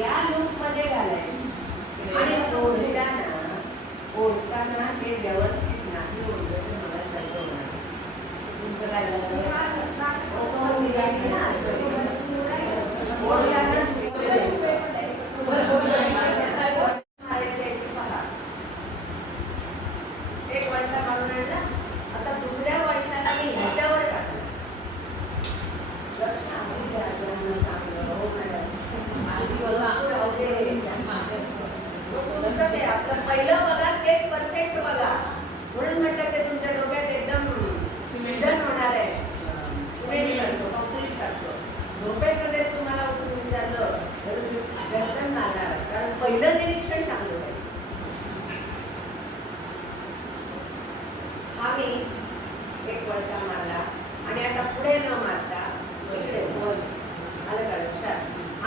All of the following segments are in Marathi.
या लूक मध्ये घालायचं आणि ओढताना हे व्यवस्थित नाही ओढलं तर मला सर्व होणार. तुमचं काय झालं एक वर्षा मारून आहे ना. आता दुसऱ्या वर्षाला मी ह्याच्यावर टाकलं. लक्ष आहे चांगलं हो मॅडम. ते आपलं पहिलं बघा तेच परफेक्ट बघा. म्हणून म्हटलं ते तुमच्या डोक्यात एकदम सिमेंट होणार आहे. सिमेंट करतो कंप्लीट करतो. झोपेमध्ये तुम्हाला उठून विचारलं तर गर्दन मारणार. कारण पहिलं निरीक्षण चांगलं पाहिजे. हा मी एक वर्षा मारला आणि आता पुढे न मारता इकडे आलं का लक्षात.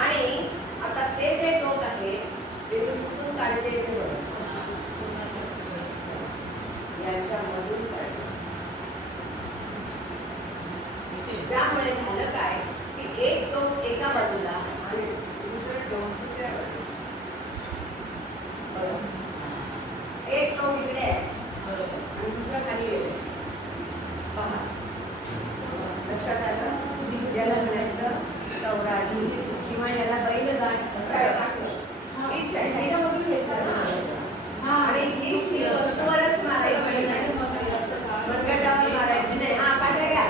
आणि आता ते जे टोक आहे ते कुठून काढते ते बघा. यांच्यामधून काढते. त्यामुळे झालं काय की एक टोक एका बाजूला आणि दुसरं टोक दुसऱ्या बाजूला. एक टोक इकडे आहे आणि दुसरं खाली येते. पहा लक्षात आलं. याला म्हणायचं चौराठी किंवा याला बैलगाठ असं टाकलं. आणि ही वस्तूवरच मारायची नाही. मनगटावर मारायची नाही. हा पाठी घ्या.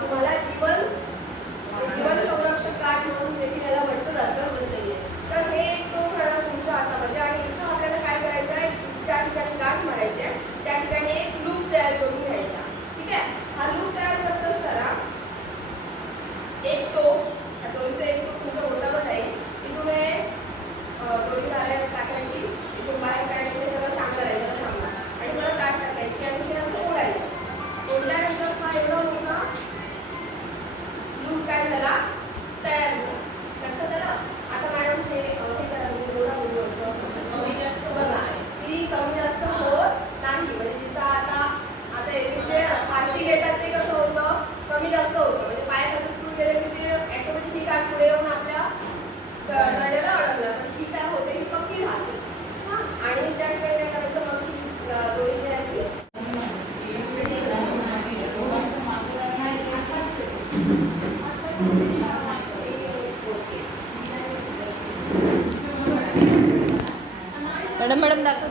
तुम्हाला जीवन संरक्षक गाठ म्हणून देखील याला म्हटलं जातं. तर हे एक टोक राहणार तुमच्या हातामध्ये. आणि इथं आपल्याला काय करायचं आहे, ज्या ठिकाणी गाठ मारायची आहे त्या ठिकाणी एक लूप तयार करून घ्यायचा. ठीक आहे. हा लूप तयार करत असताना एक टोक, या दोरीचं एक टोक तुमच्या बोटावर राहील. इथून हे दोरी घालायला टाकायची, इथून बाहेर काढायची. ते सगळं सांगणार आहे जरा थांबणार. आणि मला गाठ टाकायची आणि हे असं ओढायचं. ओढल्यानंतर हा एवढा मोठा लूप काय झाला, तयार झाला. लक्षात आलं. आता मॅडम हे करा, एवढा बोलू असं कमी जास्त बघा. ती कमी जास्त होत नाही. म्हणजे तिथं आता जे फाशी घेतात ते कसं होतं, कमी जास्त होतं. म्हणजे पायाखाली स्क्रू गेले की ते ॲटोमॅटिक ही गाठ पुढे येऊन आपल्या नड्याला अडकलं. तर ही काय होते, ही पक्की राहते. हां. आणि त्या ठिकाणी काय करायचं, मग ती दोरी जी आहे ती मॅडम दाखव.